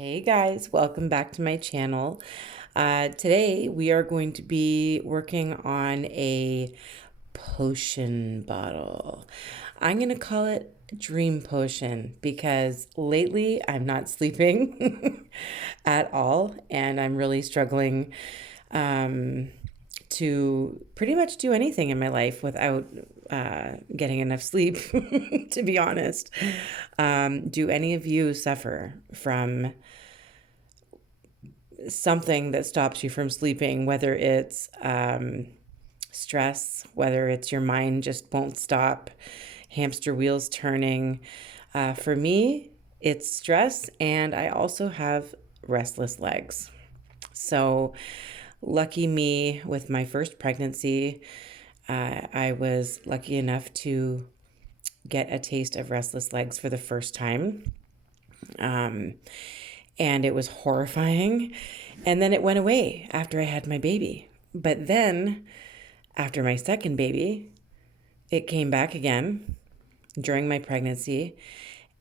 Hey guys, welcome back to my channel. Today we are going to be working on a potion bottle. I'm going to call it Dream Potion because lately I'm not sleeping at all and I'm really struggling to pretty much do anything in my life without getting enough sleep, to be honest. Do any of you suffer from something that stops you from sleeping, whether it's stress, whether it's your mind just won't stop, hamster wheels turning? For me, it's stress, and I also have restless legs. So, lucky me with my first pregnancy, I was lucky enough to get a taste of restless legs for the first time. And it was horrifying. And then it went away after I had my baby. But then, after my second baby, it came back again during my pregnancy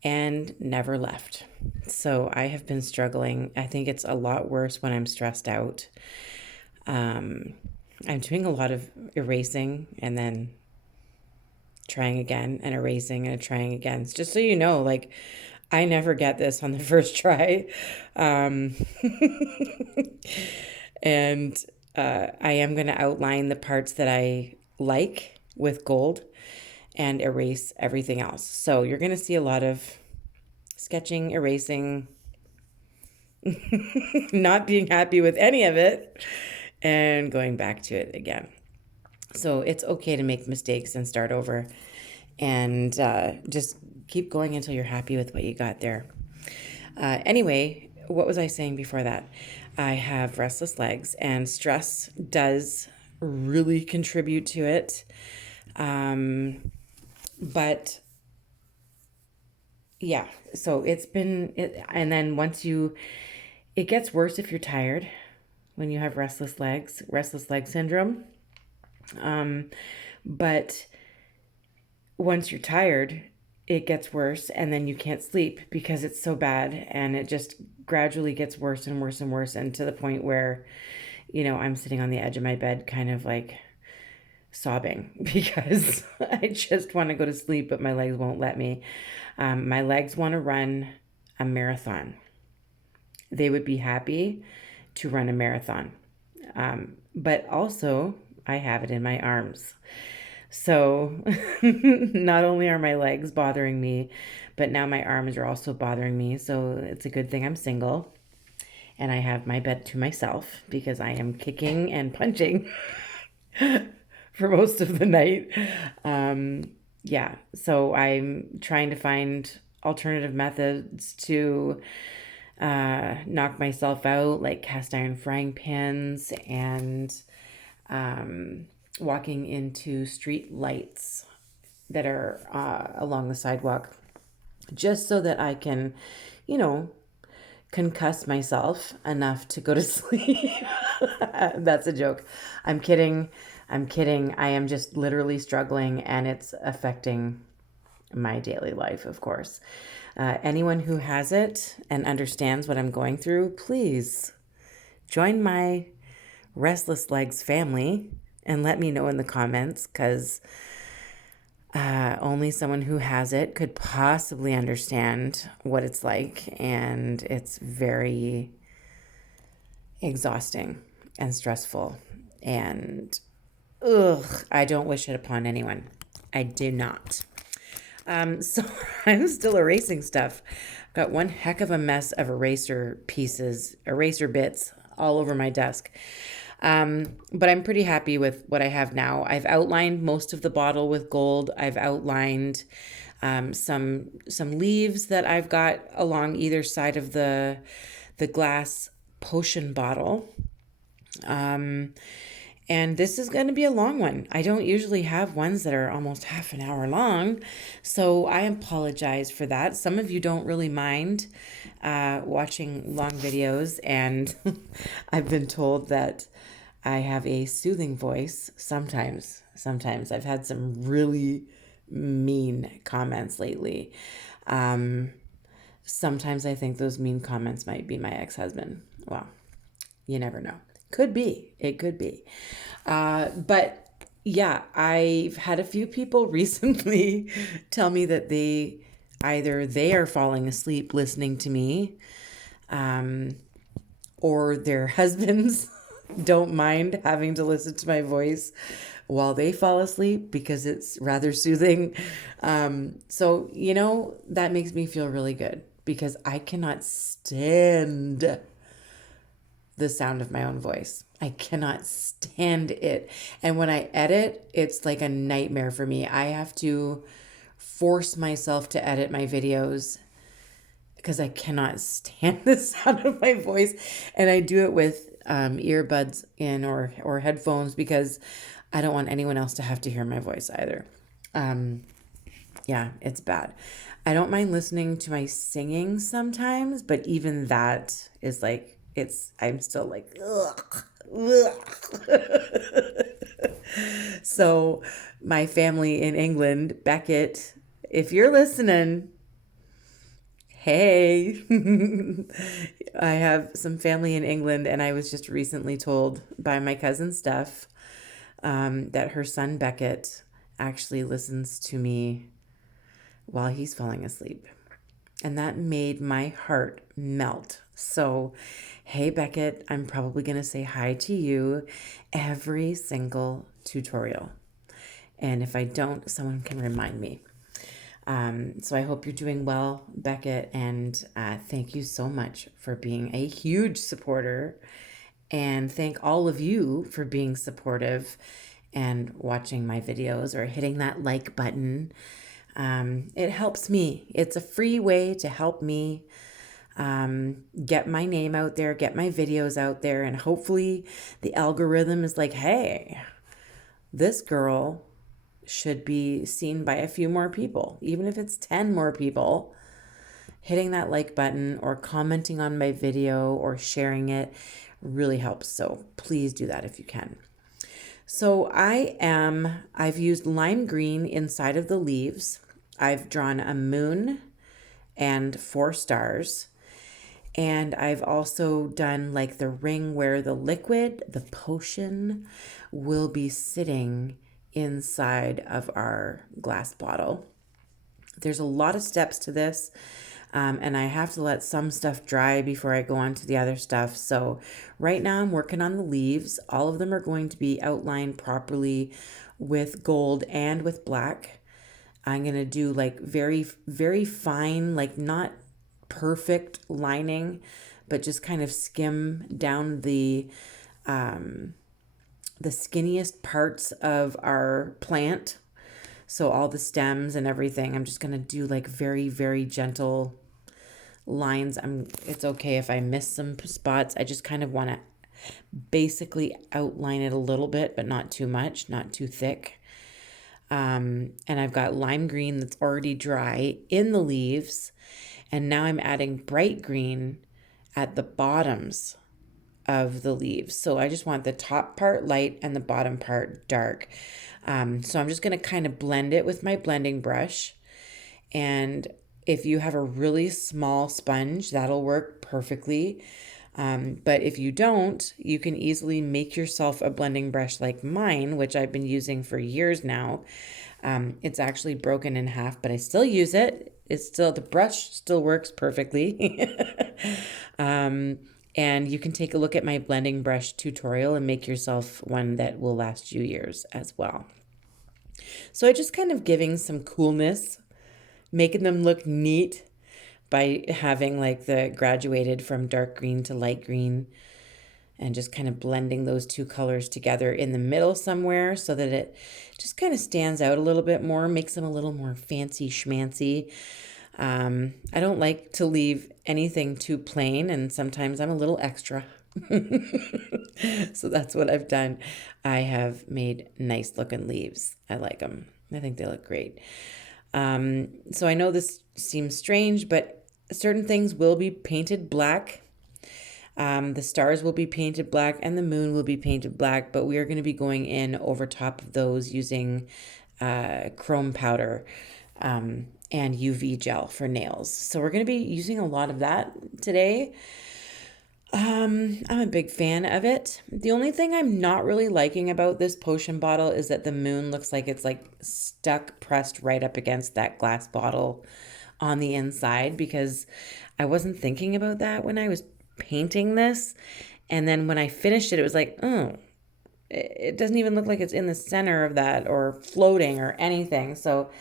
and never left. So I have been struggling. I think it's a lot worse when I'm stressed out. I'm doing a lot of erasing and then trying again and erasing and trying again. Just so you know, like, I never get this on the first try. Um, and I am going to outline the parts that I like with gold and erase everything else. So you're going to see a lot of sketching, erasing, not being happy with any of it, and going back to it again. So it's okay to make mistakes and start over and just keep going until you're happy with what you got there. Anyway, what was I saying before that? I have restless legs, and stress does really contribute to it. But yeah, so and then it gets worse if you're tired when you have restless leg syndrome. But once you're tired, it gets worse, and then you can't sleep because it's so bad, and it just gradually gets worse and worse and worse, and to the point where, I'm sitting on the edge of my bed kind of like sobbing because I just want to go to sleep, but my legs won't let me. My legs want to run a marathon. They would be happy to run a marathon. But also, I have it in my arms. So not only are my legs bothering me, but now my arms are also bothering me. So it's a good thing I'm single and I have my bed to myself because I am kicking and punching for most of the night. Yeah, so I'm trying to find alternative methods to knock myself out, like cast iron frying pans and walking into street lights that are along the sidewalk, just so that I can, you know, concuss myself enough to go to sleep. That's a joke. I'm kidding. I'm kidding. I am just literally struggling, and it's affecting my daily life, of course. Anyone who has it and understands what I'm going through, please join my restless legs family and let me know in the comments, because only someone who has it could possibly understand what it's like, and it's very exhausting and stressful, and I don't wish it upon anyone. I do not. So I'm still erasing stuff. Got one heck of a mess of eraser bits all over my desk. But I'm pretty happy with what I have now. I've outlined most of the bottle with gold. I've outlined some leaves that I've got along either side of the glass potion bottle. And this is going to be a long one. I don't usually have ones that are almost half an hour long, so I apologize for that. Some of you don't really mind watching long videos, and I've been told that I have a soothing voice sometimes. Sometimes I've had some really mean comments lately. Sometimes I think those mean comments might be my ex-husband. Well, you never know. Could be. It could be. But yeah, I've had a few people recently tell me that they are falling asleep listening to me, um, or their husbands don't mind having to listen to my voice while they fall asleep because it's rather soothing. So, that makes me feel really good because I cannot stand the sound of my own voice. I cannot stand it. And when I edit, it's like a nightmare for me. I have to force myself to edit my videos because I cannot stand the sound of my voice. And I do it with earbuds in or headphones because I don't want anyone else to have to hear my voice either. Yeah, it's bad. I don't mind listening to my singing sometimes, but even that is like, I'm still like, ugh, ugh. So, my family in England, Beckett, if you're listening, hey, I have some family in England, and I was just recently told by my cousin Steph that her son Beckett actually listens to me while he's falling asleep. And that made my heart melt. So, hey, Beckett, I'm probably going to say hi to you every single tutorial. And if I don't, someone can remind me. So I hope you're doing well, Beckett, and thank you so much for being a huge supporter. And thank all of you for being supportive and watching my videos or hitting that like button. It helps me. It's a free way to help me get my name out there, get my videos out there, and hopefully the algorithm is like, hey, this girl should be seen by a few more people, even if it's 10 more people. Hitting that like button or commenting on my video or sharing it really helps. So please do that if you can. So I've used lime green inside of the leaves. I've drawn a moon and 4 stars. And I've also done like the ring where the liquid, the potion, will be sitting inside of our glass bottle. There's a lot of steps to this, and I have to let some stuff dry before I go on to the other stuff. So right now I'm working on the leaves. All of them are going to be outlined properly with gold and with black. I'm going to do like very, very fine, like not perfect lining, but just kind of skim down the skinniest parts of our plant. So all the stems and everything, I'm just going to do like very, very gentle lines. It's okay if I miss some spots. I just kind of want to basically outline it a little bit, but not too much, not too thick. And I've got lime green that's already dry in the leaves. And now I'm adding bright green at the bottoms of the leaves. So I just want the top part light and the bottom part dark. So I'm just going to kind of blend it with my blending brush. And if you have a really small sponge, that'll work perfectly. But if you don't, you can easily make yourself a blending brush like mine, which I've been using for years now. It's actually broken in half, but I still use it. The brush still works perfectly. And you can take a look at my blending brush tutorial and make yourself one that will last you years as well. So I just kind of giving some coolness, making them look neat by having like the graduated from dark green to light green and just kind of blending those two colors together in the middle somewhere so that it just kind of stands out a little bit more, makes them a little more fancy schmancy. I don't like to leave anything too plain, and sometimes I'm a little extra. So that's what I've done. I have made nice looking leaves. I like them. I think they look great. So I know this seems strange, but certain things will be painted black. The stars will be painted black and the moon will be painted black, but we are going to be going in over top of those using chrome powder. and UV gel for nails. So we're going to be using a lot of that today. I'm a big fan of it. The only thing I'm not really liking about this potion bottle is that the moon looks like it's like stuck, pressed right up against that glass bottle on the inside, because I wasn't thinking about that when I was painting this. And then when I finished it, it was like, oh, it doesn't even look like it's in the center of that or floating or anything. So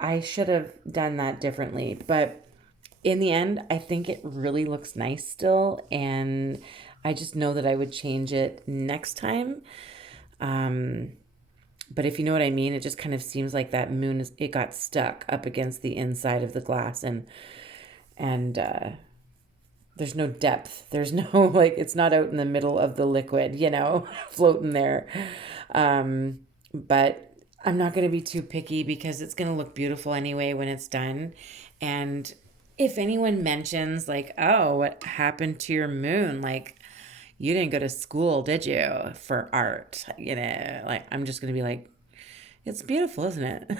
I should have done that differently. But in the end, I think it really looks nice still, and I just know that I would change it next time. But if you know what I mean, it just kind of seems like that moon it got stuck up against the inside of the glass, and there's no depth. There's no like it's not out in the middle of the liquid, floating there. But I'm not going to be too picky because it's going to look beautiful anyway when it's done. And if anyone mentions like, oh, what happened to your moon? Like, you didn't go to school, did you, for art? Like, I'm just going to be like, it's beautiful, isn't it?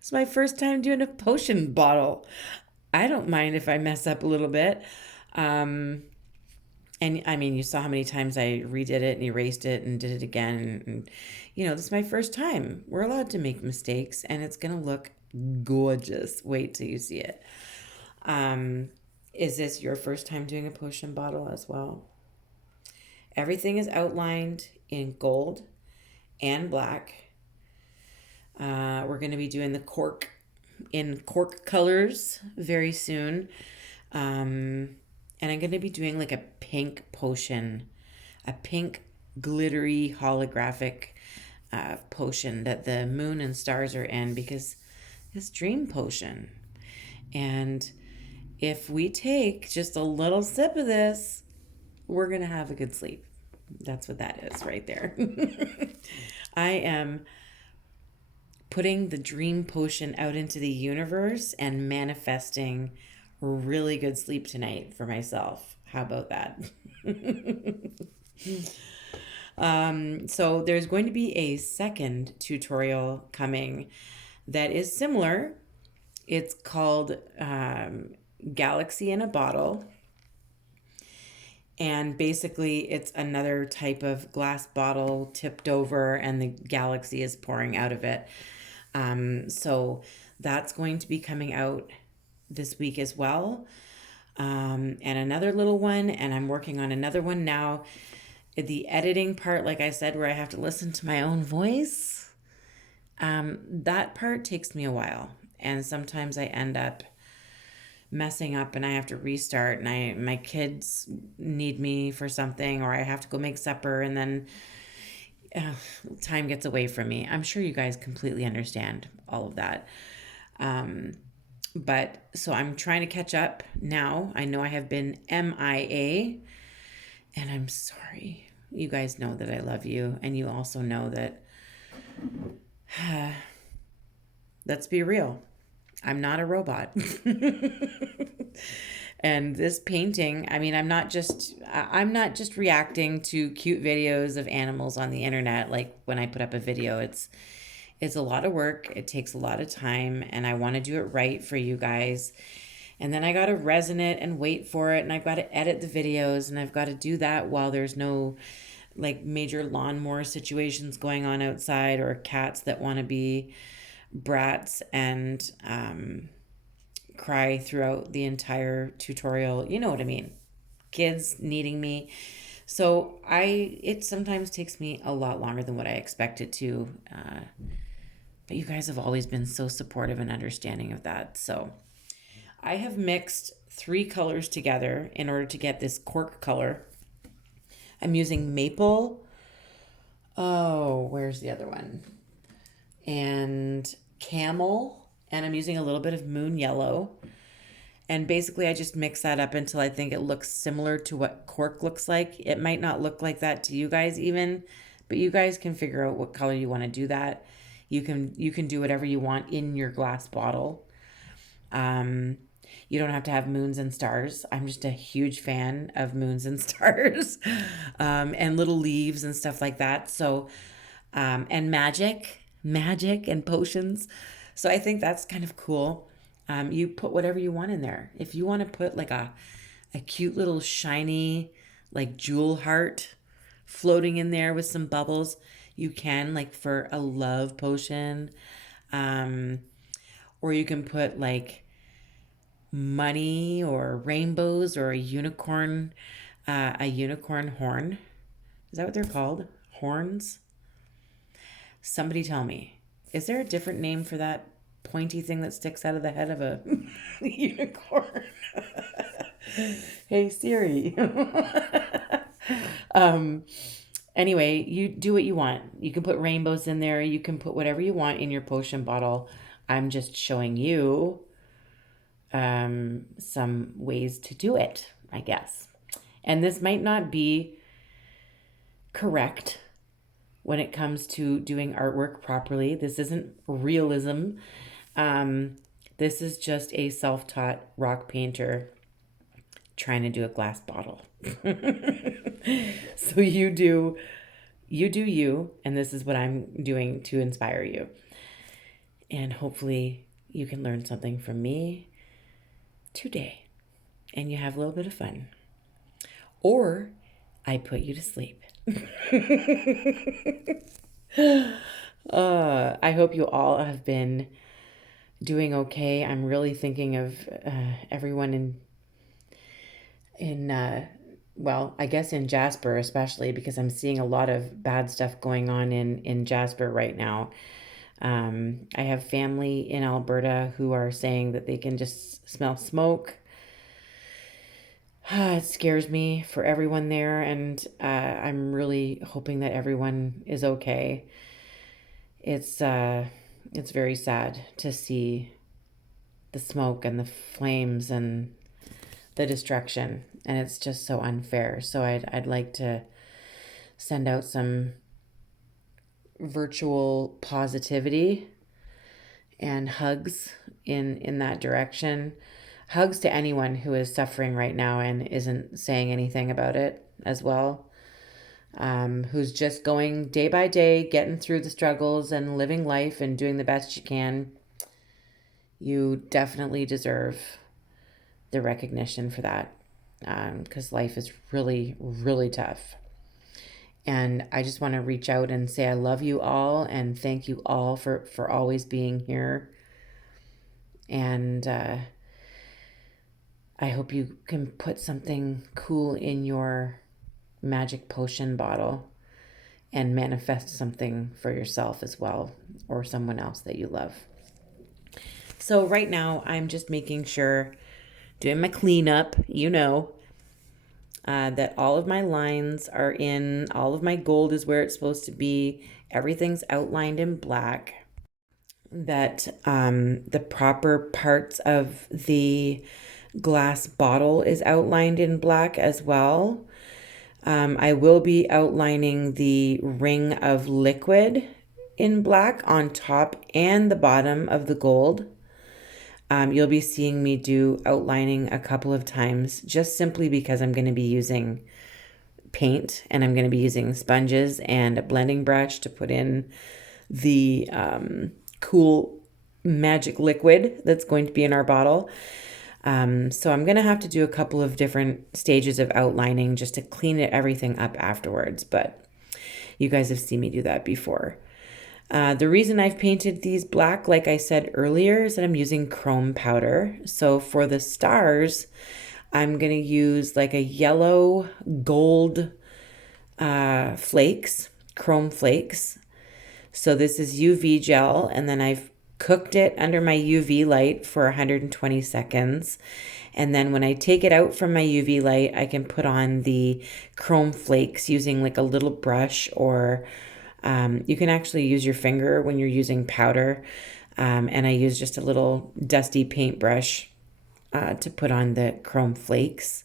It's my first time doing a potion bottle. I don't mind if I mess up a little bit. And I mean, you saw how many times I redid it and erased it and did it again. And this is my first time. We're allowed to make mistakes, and it's going to look gorgeous. Wait till you see it. Is this your first time doing a potion bottle as well? Everything is outlined in gold and black. We're going to be doing the cork in cork colors very soon. And I'm going to be doing like a pink potion, a pink glittery holographic potion that the moon and stars are in, because it's dream potion. And if we take just a little sip of this, we're going to have a good sleep. That's what that is right there. I am putting the dream potion out into the universe and manifesting really good sleep tonight for myself. How about that? So there's going to be a second tutorial coming that is similar. It's called Galaxy in a Bottle. And basically it's another type of glass bottle tipped over and the galaxy is pouring out of it. So that's going to be coming out this week as well. And another little one, and I'm working on another one now. The editing part, like I said, where I have to listen to my own voice, that part takes me a while. And sometimes I end up messing up and I have to restart, and my kids need me for something, or I have to go make supper, and then time gets away from me. I'm sure you guys completely understand all of that. But so I'm trying to catch up now. I know I have been MIA, and I'm sorry. You guys know that I love you, and you also know that let's be real. I'm not a robot. And this painting, I mean, I'm not just reacting to cute videos of animals on the internet. Like when I put up a video, it's a lot of work. It takes a lot of time, and I want to do it right for you guys. And then I got to resin it and wait for it, and I've got to edit the videos, and I've got to do that while there's no like major lawnmower situations going on outside, or cats that want to be brats and cry throughout the entire tutorial. You know what I mean? Kids needing me. So it sometimes takes me a lot longer than what I expected to. But you guys have always been so supportive and understanding of that. So I have mixed 3 colors together in order to get this cork color. I'm using maple. Oh, where's the other one? And camel. And I'm using a little bit of moon yellow. And basically I just mix that up until I think it looks similar to what cork looks like. It might not look like that to you guys even, but you guys can figure out what color you want to do that. You can do whatever you want in your glass bottle. You don't have to have moons and stars. I'm just a huge fan of moons and stars, and little leaves and stuff like that. So, and magic magic and potions. So I think that's kind of cool. You put whatever you want in there. If you want to put like a cute little shiny like jewel heart floating in there with some bubbles, you can, like for a love potion. Um, or you can put like money or rainbows or a unicorn horn. Is that what they're called? Horns? Somebody tell me. Is there a different name for that pointy thing that sticks out of the head of a unicorn? Hey Siri. um anyway, you do what you want. You can put rainbows in there, you can put whatever you want in your potion bottle. I'm just showing you some ways to do it, I guess. And this might not be correct when it comes to doing artwork properly. This isn't realism. This is just a self-taught rock painter trying to do a glass bottle. So you do you, and this is what I'm doing to inspire you. And hopefully you can learn something from me today and you have a little bit of fun. Or I put you to sleep. I hope you all have been doing okay. I'm really thinking of everyone well, I guess in Jasper especially, because I'm seeing a lot of bad stuff going on in Jasper right now. I have family in Alberta who are saying that they can just smell smoke. It scares me for everyone there, and I'm really hoping that everyone is okay. It's very sad to see the smoke and the flames and the destruction, and it's just so unfair. So I'd like to send out some virtual positivity and hugs in that direction. Hugs to anyone who is suffering right now and isn't saying anything about it as well. Who's just going day by day, getting through the struggles and living life and doing the best you can. You definitely deserve the recognition for that, because life is really, really tough. And I just want to reach out and say I love you all and thank you all for always being here. And I hope you can put something cool in your magic potion bottle and manifest something for yourself as well, or someone else that you love. So right now I'm just making sure, doing my cleanup, that all of my lines are in, all of my gold is where it's supposed to be, everything's outlined in black, that the proper parts of the glass bottle is outlined in black as well. I will be outlining the ring of liquid in black on top and the bottom of the gold. You'll be seeing me do outlining a couple of times, just simply because I'm going to be using paint and I'm going to be using sponges and a blending brush to put in the cool magic liquid that's going to be in our bottle. So I'm going to have to do a couple of different stages of outlining just to clean everything up afterwards, but you guys have seen me do that before. The reason I've painted these black, like I said earlier, is that I'm using chrome powder. So for the stars, I'm going to use like a yellow gold flakes, chrome flakes. So this is UV gel, and then I've cooked it under my UV light for 120 seconds. And then when I take it out from my UV light, I can put on the chrome flakes using like a little brush, or you can actually use your finger when you're using powder. And I use just a little dusty paintbrush to put on the chrome flakes.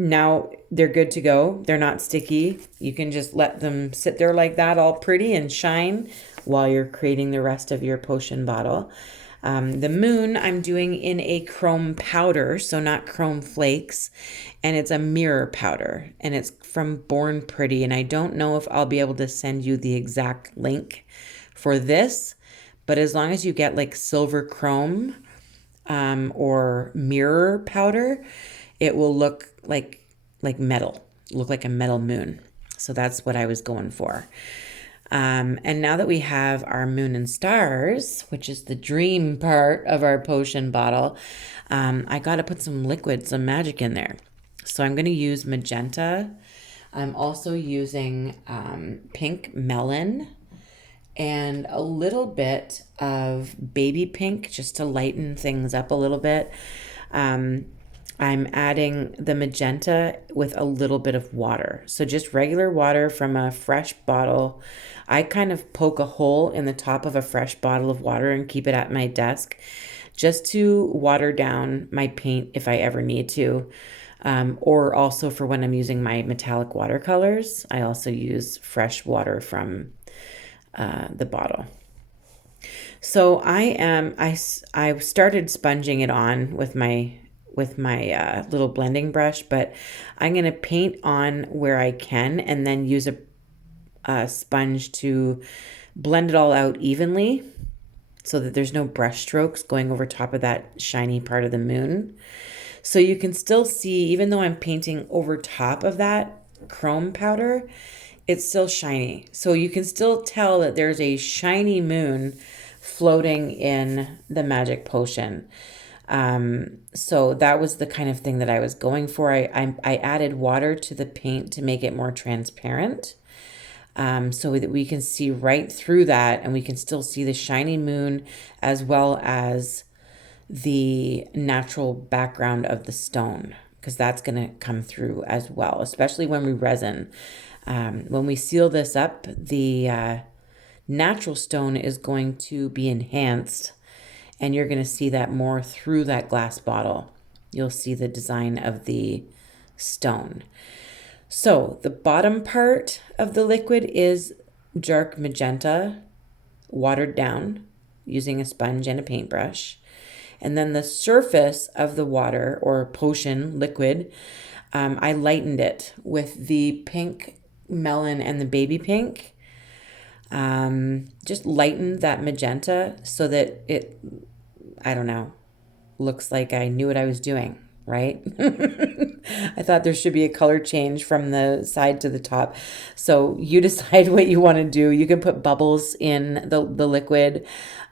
Now they're good to go. They're not sticky. You can just let them sit there like that, all pretty and shine, while you're creating the rest of your potion bottle. The moon I'm doing in a chrome powder, so not chrome flakes, and it's a mirror powder, and it's from Born Pretty, and I don't know if I'll be able to send you the exact link for this, but as long as you get like silver chrome or mirror powder, it will look like metal, look like a metal moon. So that's what I was going for. And now that we have our moon and stars, which is the dream part of our potion bottle, I got to put some liquid, some magic in there. So I'm going to use magenta. I'm also using pink melon and a little bit of baby pink just to lighten things up a little bit. I'm adding the magenta with a little bit of water. So just regular water from a fresh bottle. I kind of poke a hole in the top of a fresh bottle of water and keep it at my desk just to water down my paint if I ever need to. Or also for when I'm using my metallic watercolors, I also use fresh water from the bottle. So I started sponging it on with my little blending brush, but I'm going to paint on where I can and then use a sponge to blend it all out evenly so that there's no brush strokes going over top of that shiny part of the moon. So you can still see, even though I'm painting over top of that chrome powder, it's still shiny. So you can still tell that there's a shiny moon floating in the magic potion. So that was the kind of thing that I was going for. I added water to the paint to make it more transparent, so that we can see right through that and we can still see the shiny moon as well as the natural background of the stone, because that's going to come through as well, especially when we resin. When we seal this up, the natural stone is going to be enhanced, and you're going to see that more through that glass bottle. You'll see the design of the stone. So the bottom part of the liquid is dark magenta, watered down using a sponge and a paintbrush. And then the surface of the water or potion liquid, I lightened it with the pink melon and the baby pink. Just lightened that magenta so that it, I don't know, looks like I knew what I was doing, right? I thought there should be a color change from the side to the top. So you decide what you want to do. You can put bubbles in the liquid,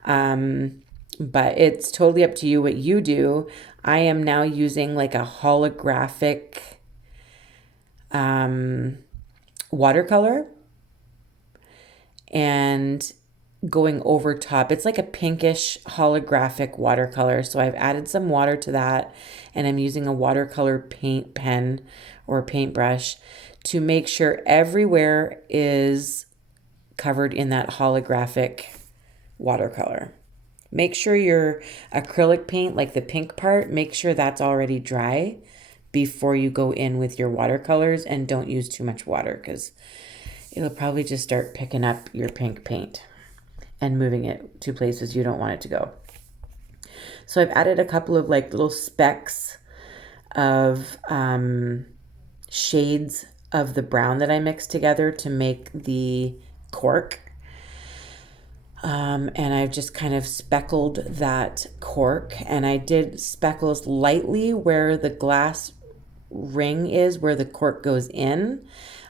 but it's totally up to you what you do. I am now using like a holographic watercolor and going over top. It's like a pinkish holographic watercolor. So I've added some water to that, and I'm using a watercolor paint pen or paintbrush to make sure everywhere is covered in that holographic watercolor. Make sure your acrylic paint, like the pink part, make sure that's already dry before you go in with your watercolors, and don't use too much water because it'll probably just start picking up your pink paint and moving it to places you don't want it to go. So I've added a couple of like little specks of shades of the brown that I mixed together to make the cork. And I've just kind of speckled that cork, and I did speckles lightly where the glass ring is, where the cork goes in.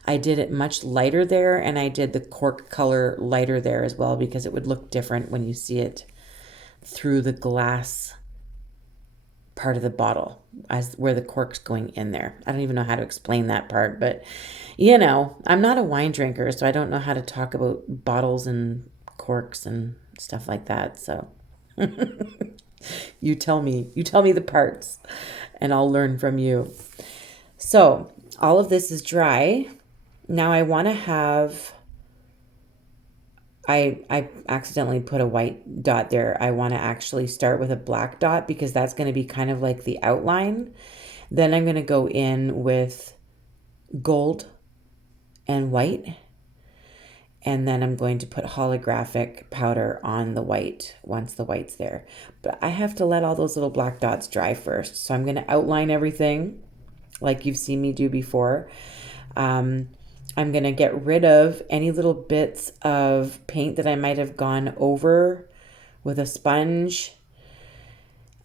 I did it much lighter there, and I did the cork color lighter there as well because it would look different when you see it through the glass part of the bottle as where the cork's going in there. I don't even know how to explain that part, but you know, I'm not a wine drinker, so I don't know how to talk about bottles and corks and stuff like that. So you tell me the parts and I'll learn from you. So all of this is dry. Now I want to have, I accidentally put a white dot there. I want to actually start with a black dot because that's going to be kind of like the outline. Then I'm going to go in with gold and white. And then I'm going to put holographic powder on the white once the white's there. But I have to let all those little black dots dry first. So I'm going to outline everything like you've seen me do before. I'm going to get rid of any little bits of paint that I might have gone over with a sponge.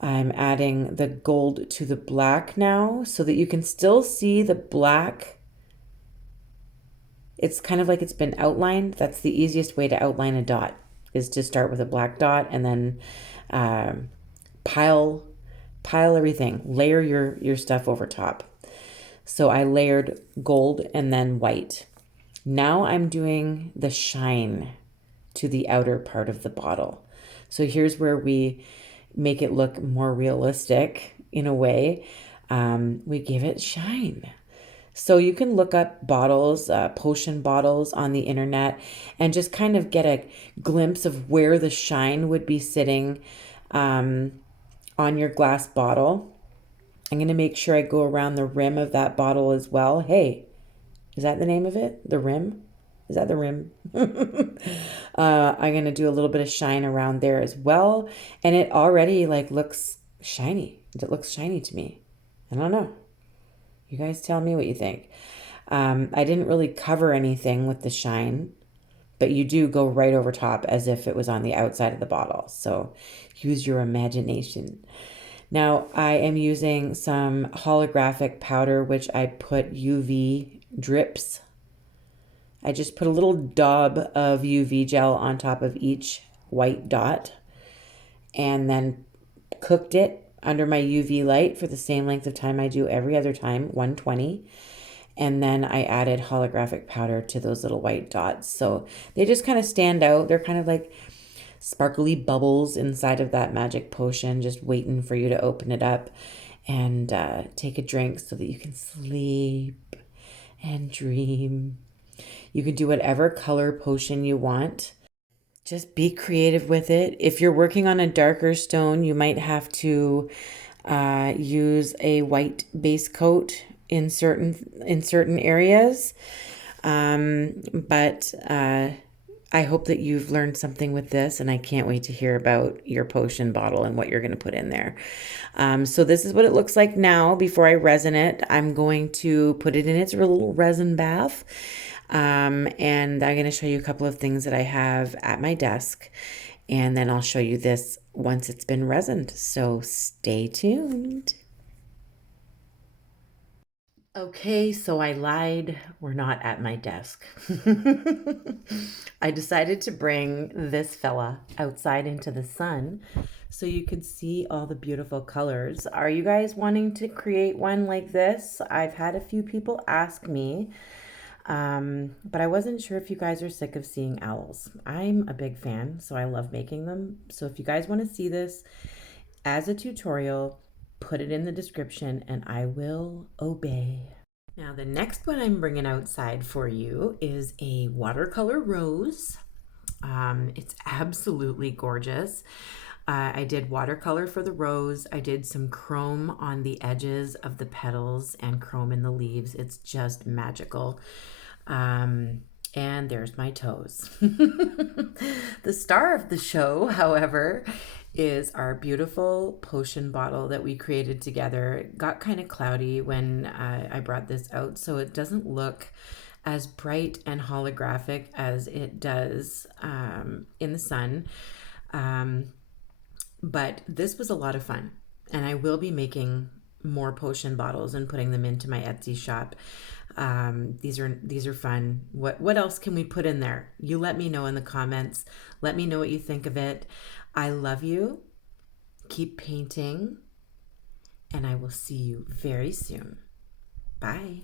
I'm adding the gold to the black now so that you can still see the black. It's kind of like it's been outlined. That's the easiest way to outline a dot, is to start with a black dot and then pile everything. Layer your stuff over top. So I layered gold and then white. Now I'm doing the shine to the outer part of the bottle. So here's where we make it look more realistic in a way. We give it shine. So you can look up bottles, potion bottles on the internet, and just kind of get a glimpse of where the shine would be sitting on your glass bottle. I'm going to make sure I go around the rim of that bottle as well. Hey, is that the name of it? The rim? Is that the rim? I'm going to do a little bit of shine around there as well. And it already like looks shiny. It looks shiny to me. I don't know. You guys tell me what you think. I didn't really cover anything with the shine, but you do go right over top as if it was on the outside of the bottle. So use your imagination. Now I am using some holographic powder, which I put UV drips. I just put a little daub of UV gel on top of each white dot and then cooked it under my UV light for the same length of time I do every other time, 120. And then I added holographic powder to those little white dots. So they just kind of stand out. They're kind of like sparkly bubbles inside of that magic potion, just waiting for you to open it up and take a drink so that you can sleep and dream. You can do whatever color potion you want. Just be creative with it. If you're working on a darker stone, you might have to use a white base coat in certain areas. But I hope that you've learned something with this, and I can't wait to hear about your potion bottle and what you're going to put in there. So this is what it looks like now before I resin it. I'm going to put it in its little resin bath. And I'm going to show you a couple of things that I have at my desk, and then I'll show you this once it's been resined. So stay tuned. Okay, so I lied. We're not at my desk. I decided to bring this fella outside into the sun so you could see all the beautiful colors. Are you guys wanting to create one like this? I've had a few people ask me. But I wasn't sure if you guys are sick of seeing owls. I'm a big fan, so I love making them. So if you guys want to see this as a tutorial, put it in the description and I will obey. Now the next one I'm bringing outside for you is a watercolor rose. It's absolutely gorgeous. I did watercolor for the rose. I did some chrome on the edges of the petals and chrome in the leaves. It's just magical. And there's my toes. The star of the show, however, is our beautiful potion bottle that we created together. It got kind of cloudy when I brought this out, so it doesn't look as bright and holographic as it does in the sun. But this was a lot of fun, and I will be making more potion bottles and putting them into my Etsy shop. These are fun. What else can we put in there? You let me know in the comments. Let me know what you think of it. I love you. Keep painting, and I will see you very soon. Bye.